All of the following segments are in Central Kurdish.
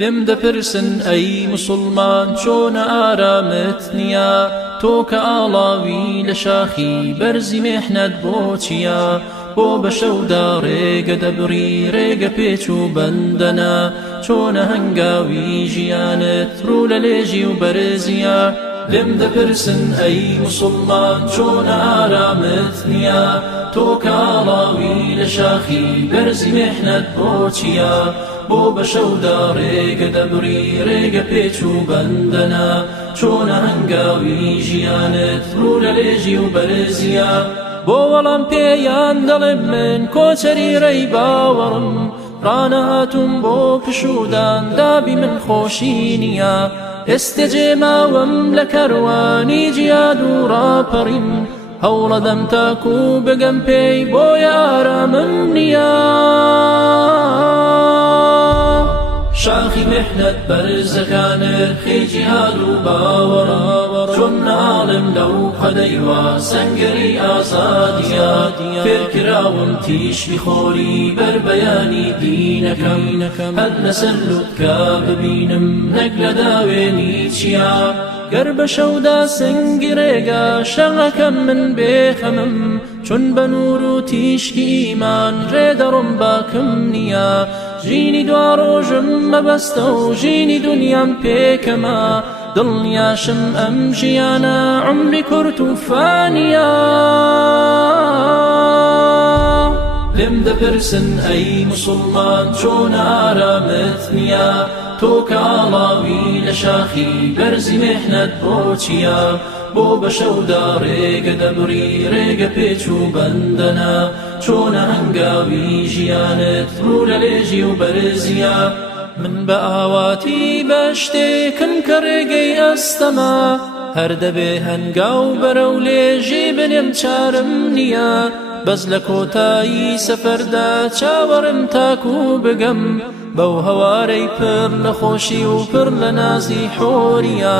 لێم دەپرسن ئەی موسڵمان چۆنە ئارامت نییە تۆ کە ئاڵاوی لە شاخی بەرزی مێحنەت بۆ چییە بۆ بە شەودا ڕێگە دەبڕی ڕێگە پێچ و بەندەنە چۆنە هەنگاوی ژیانت ڕوو لە لێژی و بەرزیە لێم دەپرسن ئەی موسڵمان چۆنە ئارامت نییە تۆ کە ئاڵاوی لە شاخی بەرزی مێحنەت بۆ چییە بۆ بە شەودا ڕێگە دەبڕی ڕێگە پێچ و بەندەنە چۆنە هەنگاوی ژیانت ڕوو لە لێژی و بەرزیە بۆ وەڵام پێیان دەڵێم من کۆچەری ڕێی باوەڕم ڕانەهاتوم بۆ پشودان دابی من خۆشی نییە ئێستێ جێماوەم لە کەروانی جیاد و ڕاپەڕیم هەوڵەدەم تاکو بگەم پێی بۆیە ئارامم نییە شاخی مێحنەت بەرزەکانت خێی جیهاد و باوەڕە چۆن ناڵم لەو قەدەیوە سەنگەری ئازادیە فێرکراوم تیشی خۆری بەربەیانی دینەکەم هەر لەسەر لوتکە ببینم نەک لە داوێنی چییە گەر بە شەودا سنگی ڕێگە شەڕەکەم من بێخەمم چون بە نور و تیشکی ئیمان ڕێدەڕۆم باکم نییە ژینی دوا ڕۆژم مەبەستە و ژینی دونیام پێکەمە دڵنیاشم ئەم ژیانە عمری کورت و فانیە لێم دەپرسن ئەی موسڵمان چۆنە ئارامت نییە تۆ کە ئاڵاوی لە شاخی بەرزی مێحنەت بۆ چییە بۆ بە شەودا ڕێگە دەبڕی ڕێگە پێچ و بەندەنە چۆنە هەنگاوی ژیانت ڕوو لە لێژی و بەرزیە من بە ئاواتی بە شتێکم کە ڕێگەی ئەستەما هەر دەبێ هەنگاو بەرەو لێژی بنێم چارم نییە بەس لە کۆتایی سەفەردا چاوەڕم تاکو بگەم بەو هەوارەی پڕ لە خۆشی و پڕ لە نازی حۆریە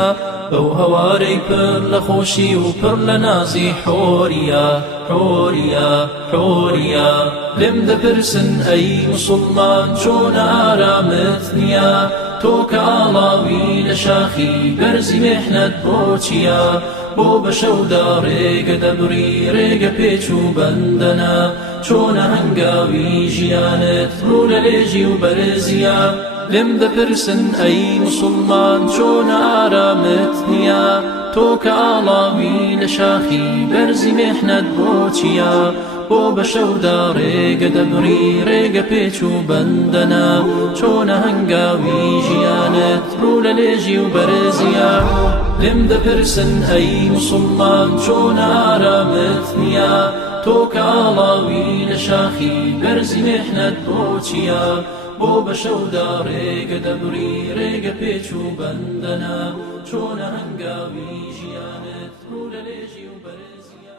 بەو هەوارەی پڕ لە خۆشی و پڕ لە نازی حۆریە حۆریە حۆریە لێم دەپرسن ئەی موسڵمان چۆنە ئارامت نییە تۆ کە ئاڵاوی لە شاخی بەرزی مێحنەت بۆ چییە بۆ بە شەودا ڕێگە دەبڕی ڕێگە پێچ و بەندەنە چۆنە هەنگاوی ژیانت ڕوو لە لێژی و بەرزیە لێم دەپرسن ئەی موسڵمان چۆنە ئارامت نییە تۆ کە ئاڵاوی لە شاخی بەرزی مێحنەت بۆ چییە بۆ بە شەودا ڕێگە دەبڕی ڕێگە پێچ و بەندەنە چۆنە هەنگاوی ژیانت ڕوو لە لێژی و بەرزیە لێم دەپرسن ئەی موسڵمان چۆنە ئارامت نییە تۆ کە ئاڵاوی لە شاخی بەرزی مێحنەت بۆ چییە بۆ بە شەودا ڕێگە دەبڕی ڕێگە پێچ و بەندەنە چۆنە هەنگاوی ژیانت ڕوو لە لێژی و بەرزیە